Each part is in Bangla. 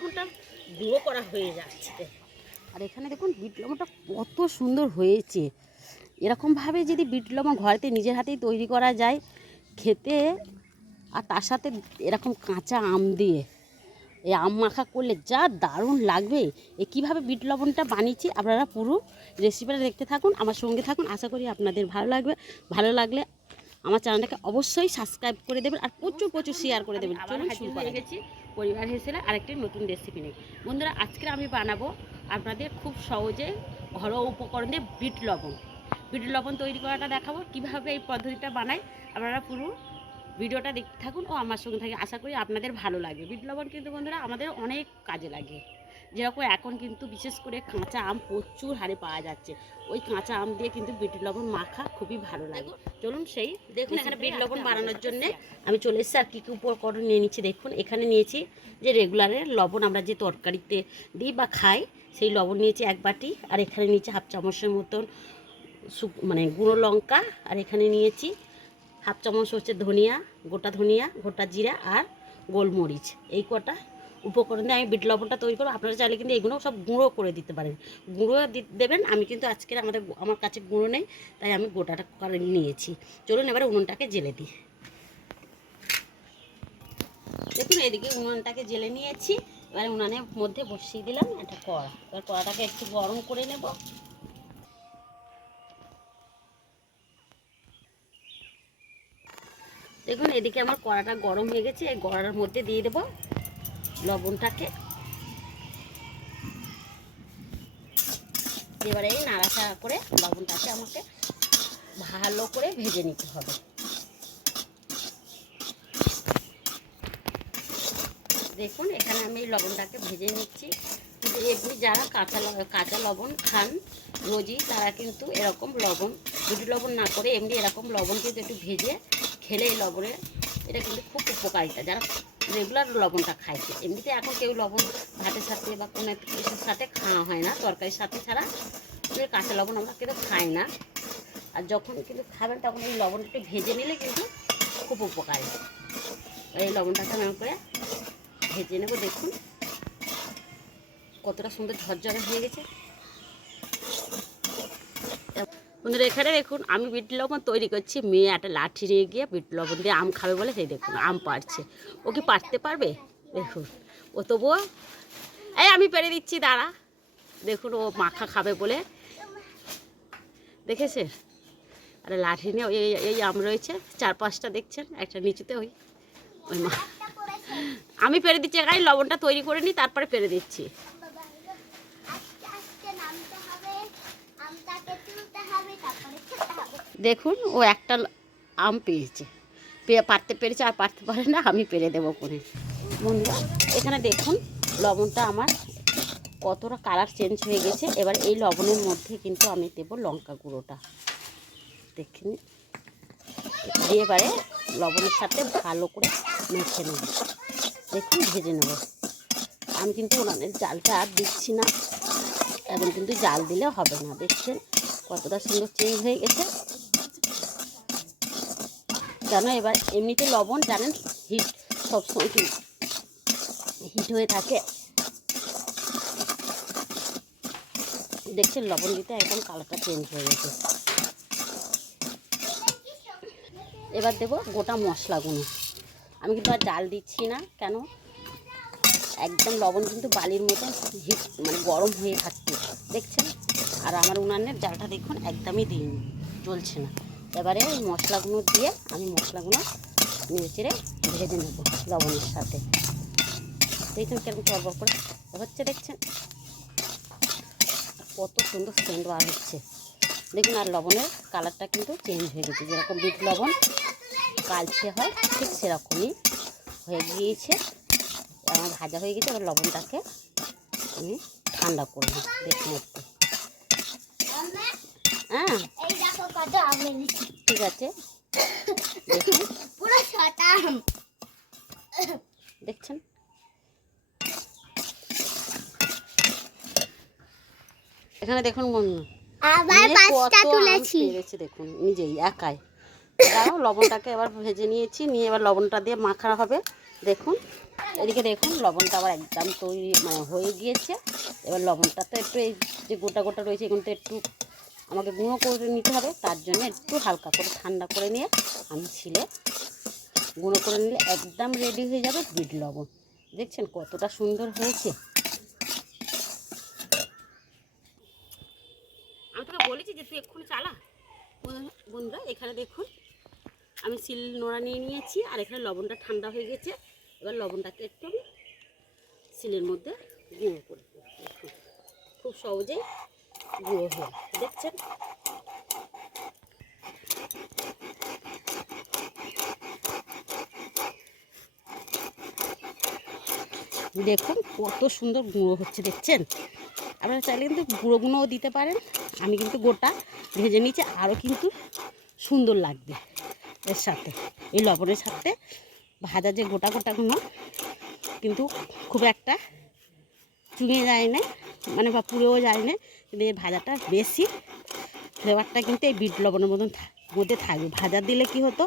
লবণটা গুঁড়ো করা হয়ে যাচ্ছে। আর এখানে দেখুন বিট লবণটা কত সুন্দর হয়েছে। এরকমভাবে যদি বিট লবণ ঘরেতে নিজের হাতেই তৈরি করা যায়, খেতে আর তার সাথে এরকম কাঁচা আম দিয়ে। এই আম মাখা করলে যা দারুণ লাগবে। এ কীভাবে বিট লবণটা বানিয়েছি আপনারা পুরো রেসিপিটা দেখতে থাকুন, আমার সঙ্গে থাকুন। আশা করি আপনাদের ভালো লাগবে। ভালো লাগলে আমার চ্যানেলটাকে অবশ্যই সাবস্ক্রাইব করে দেবেন আর প্রচুর প্রচুর শেয়ার করে দেবেন। চলুন শুরু করে গেছি। পরিবার হিসেবে আরেকটি নতুন রেসিপি নেই বন্ধুরা আজকে আমি বানাবো আপনাদের খুব সহজে ঘরোয়া উপকরণ দিয়ে বিট লবণ। বিট লবণ তৈরি করাটা দেখাবো কীভাবে এই পদ্ধতিটা বানাই আপনারা পুরো ভিডিওটা দেখতে থাকুন ও আমার সঙ্গে থাকে আশা করি আপনাদের ভালো লাগে বিট লবণ কিন্তু বন্ধুরা আমাদের অনেক কাজে লাগে। যেরকম এখন কিন্তু বিশেষ করে কাঁচা আম প্রচুর হারে পাওয়া যাচ্ছে। ওই কাঁচা আম দিয়ে কিন্তু বিট লবণ মাখা খুবই ভালো লাগে। চলুন সেই দেখুন এখানে বিট লবণ বানানোর জন্য আমি চলে এসেছি আর কী কী উপকরণ নিয়ে নিচ্ছি দেখুন। এখানে নিয়েছি যে রেগুলারের লবণ আমরা যে তরকারিতে দিই বা খাই সেই লবণ নিয়েছি এক বাটি। আর এখানে নিয়েছি হাফ চামচের মতন শুক- মানে গুঁড়ো লঙ্কা। আর এখানে নিয়েছি হাফ চামচ হচ্ছে ধনিয়া গোটা ধনিয়া গোটা জিরা আর গোলমরিচ। এই কটা উপকরণ দিয়ে আমি বিট লবণটা তৈরি করব। আপনারা চাইলে কিন্তু এগুলো সব গুঁড়ো করে দিতে পারেন। গুঁড়ো দেবেন, আমি কিন্তু আজকের আমাদের আমার কাছে গুঁড়ো নেই, তাই আমি গোটাটা করে নিয়েছি। চলুন এবারে উনুনটাকে জেলে দিই। দেখুন, এদিকে উনুনটাকে জেলে নিয়েছি। এবারে উনানের মধ্যে বসিয়ে দিলাম একটা কড়া। এবার কড়াটাকে একটু গরম করে নেব। দেখুন, এদিকে আমার কড়াটা গরম হয়ে গেছে, এই কড়ার মধ্যে দিয়ে দেবো। লবণটাকে। এবারে নাড়াচাড়া করে লবণটাকে আমাকে ভালো করে ভেজে নিতে হবে। দেখুন, এখানে আমি লবণটাকে ভেজে নিচ্ছি। কিন্তু এমনি যারা কাঁচা কাঁচা লবণ খান, রোজই তারা কিন্তু এরকম লবণ দুটি লবণ না করে, এমনি এরকম লবণ কিন্তু একটু ভেজে খেলে এই লবণে এটা কিন্তু খুব উপকারিতা। যারা রেগুলার লবণটা খাইছে। এমনিতে এখন কেউ লবণ ভাতের সাথে বা কোনো কিছুর সাথে খাওয়া হয় না, তরকারির সাথে ছাড়া। কাঁচা লবণ আমরা কিন্তু খাই না। আর যখন কিন্তু খাবেন, তখন এই লবণটা একটু ভেজে নিলে কিন্তু খুব উপকারী। এই লবণটাকে আমি করে ভেজে নেব, দেখুন। কতটা সুন্দর ঝরঝরে হয়ে গেছে। বন্ধুরা, এখানে দেখুন, আমি বিট লবণ তৈরি করছি। মেয়ে একটা লাঠি নিয়ে গিয়ে বিট লবণ দিয়ে আম খাবে বলে সেই দেখুন, আম পাড়ছে। ও কি পারতে পারবে? দেখুন, ও তবুও এই, আমি পেরে দিচ্ছি, দাঁড়া। দেখুন, ও মাখা খাবে বলে। দেখেছে আরে, লাঠি নিয়ে ওই, এই আম রয়েছে, চার পাঁচটা দেখছেন, একটা নিচুতে ওই ওই মা আমি পেরে দিচ্ছি, এখানে লবণটা তৈরি করে নিই তারপরে পেরে দিচ্ছি আস্তে আস্তে নামতে হবে আমটাকে তুলতে হবে তারপরে খেতে হবে দেখুন, ও একটা আম পেয়েছে। পেয়ে পারতে পেরেছে আর পারতে পারে না, আমি পেরে দেবো কোনে বন্ধুরা, এখানে দেখুন, লবণটা আমার কতটা কালার চেঞ্জ হয়ে গেছে। এবার এই লবণের মধ্যে কিন্তু আমি দেবো লঙ্কা গুঁড়োটা। দেখুন এবারে লবণের সাথে ভালো করে মেখে নেব। দেখুন, ভেজে নেব। আমি কিন্তু ওনাদের জালটা আর দিচ্ছি না। এখন কিন্তু জাল দিলে হবে না। দেখছেন কতটা সুন্দর চেঞ্জ হয়ে গেছে। কেন এবার এমনিতে লবণ, জানেন হিট সবসময় কিন্তু হিট হয়ে থাকে। দেখছেন, লবণ দিতে একদম কালারটা চেঞ্জ হয়ে গেছে। এবার দেবো গোটা মশলাগুলো। আমি কিন্তু আর জাল দিচ্ছি না, কেন? একদম লবণ কিন্তু বালির মতো হিট মানে গরম হয়ে থাকছে। দেখছেন? আর আমার উনানের জালটা দেখুন, একদমই দিইনি, জ্বলছে না। এবারে ওই মশলাগুলো দিয়ে আমি মশলাগুলো নেড়ে ভেজে নেব লবণের সাথে। দেখুন কেরকম চরবর করে হচ্ছে, দেখছেন? কত সুন্দর সেন্ট বার হচ্ছে। দেখুন, আর লবণের কালারটা কিন্তু চেঞ্জ হয়ে গেছে। যেরকম বিট লবণ কালচে হয়, ঠিক সেরকমই হয়ে গিয়েছে। আমার ভাজা হয়ে গেছে, এবার লবণটাকে আমি ঠান্ডা করব দেখুন হ্যাঁ। ঠিক আছে। দেখছেন? এখানে দেখুন বন্ধু পেরেছে দেখুন নিজেই একাই। লবণটাকে এবার ভেজে নিয়েছি নিয়ে এবার লবণটা দিয়ে মাখা হবে। দেখুন এদিকে দেখুন লবণটা আবার একদম তৈরি মানে হয়ে গিয়েছে। এবার লবণটা তো একটু এই যে গোটা গোটা রয়েছে এগুলো তো একটু আমাকে গুঁড়ো করে নিতে হবে, তার জন্য একটু হালকা করে ঠান্ডা করে নিয়ে আমি ছিলে গুঁড়ো করে নিলে একদম রেডি হয়ে যাবে বিট লবণ। দেখছেন কতটা সুন্দর হয়েছে। আমি তোকে বলেছি যে তুই এক্ষুনি চালা। বন্ধুরা, এখানে দেখুন, আমি শিল নোড়া নিয়ে নিয়েছি আর এখানে লবণটা ঠান্ডা হয়ে গেছে। এবার লবণটাকে একটু আমি শিলের মধ্যে গুঁড়ো করে খুব সহজেই গুঁড়ো হয়ে দেখছেন? দেখুন, কত সুন্দর গুঁড়ো হচ্ছে, দেখছেন? আপনারা চাইলে কিন্তু গুঁড়ো গুঁড়োও দিতে পারেন। আমি কিন্তু গোটা ভেজে নিয়েছি, আরও কিন্তু সুন্দর লাগবে এর সাথে। এই লবণের সাথে ভাজা যে গোটা গোটাগুলো কিন্তু খুব একটা চুঙে যায় না। মানে বা পুড়েও যায় না কিন্তু এই ভাজাটা বেশি। ফ্লেভারটা কিন্তু এই বিট লবণের মতন মধ্যে থাকবে। ভাজা দিলে কি হতো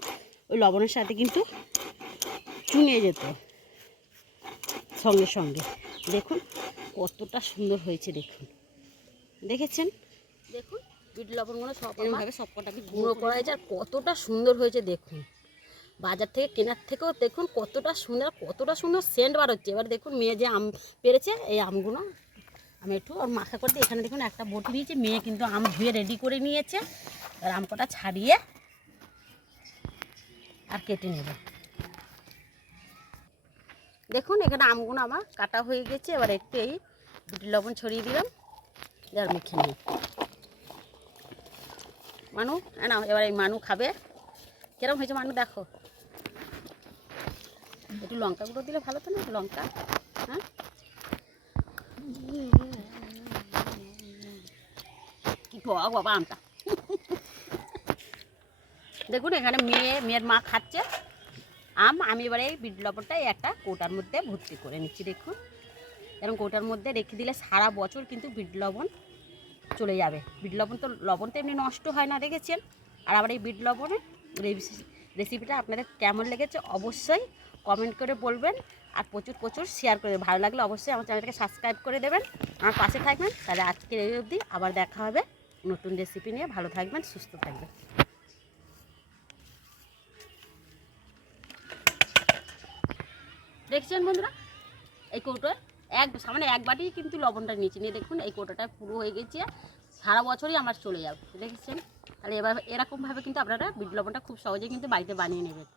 ওই লবণের সাথে কিন্তু চুঙে যেত। সঙ্গে সঙ্গে। দেখুন কতটা সুন্দর হয়েছে দেখুন। দেখেছেন? দেখুন বিট লবণগুলো সব এরকমভাবে সব কটা আমি গুঁড়ো করা হয়েছে আর কতটা সুন্দর হয়েছে দেখুন। বাজার থেকে কেনার থেকেও দেখুন কতটা সুন্দর কতটা সুন্দর সেন্ট বার হচ্ছে। এবার দেখুন মেয়ে যে আম পেরেছে এই আমগুলো আমি একটু ওর মাখা করে এখানে দেখুন একটা বটি দিয়েছি মেয়ে কিন্তু আম ধুয়ে রেডি করে নিয়েছে। আর আম কটা ছাড়িয়ে আর কেটে নেবে। দেখুন, এখানে আমগুলো আমার কাটা হয়ে গেছে। এবার একটু এই বিট লবণ ছড়িয়ে দিলাম। এবার মেখে নিই। মানু নাও, এবার এই মানু খাবে। কিরম হয়েছে মানু, দেখো। একটু লঙ্কা গুঁড়ো দিলে ভালো তো না লঙ্কা হ্যাঁ? বাবা আমটা দেখুন, এখানে মেয়ে, মেয়ের মা খাচ্ছে। আম, আমি এবারে এই বিট একটা কৌটার মধ্যে ভর্তি করে নিচ্ছি, দেখুন। এরকম কৌটার মধ্যে রেখে দিলে সারা বছর কিন্তু বিট লবণ চলে যাবে। বিট লবণ তো লবণ তো এমনি নষ্ট হয় না, দেখেছেন? আর আবার এই বিট লবণের রেসি- রেসিপিটা আপনাদের কেমন লেগেছে অবশ্যই কমেন্ট করে বলবেন আর প্রচুর প্রচুর শেয়ার করে ভালো লাগলে অবশ্যই আমার চ্যানেলটাকে সাবস্ক্রাইব করে দেবেন। আমার পাশে থাকবেন। তাহলে আজকের এই অবধি আবার দেখা হবে। নতুন রেসিপি নিয়ে ভালো থাকবেন, সুস্থ থাকবেন। দেখছেন বন্ধুরা? এই কৌটোয় এক সামনে এক বাটি কিন্তু লবণটা নিয়েছি। নিয়ে দেখুন, এই কৌটোটা পুরো হয়ে গেছে। সারা বছরই আমার চলে যাবে। দেখেছেন? তাহলে এবার এরকমভাবে কিন্তু আপনারা বিট লবণটা খুব সহজেই কিন্তু বাড়িতে বানিয়ে নেবেন।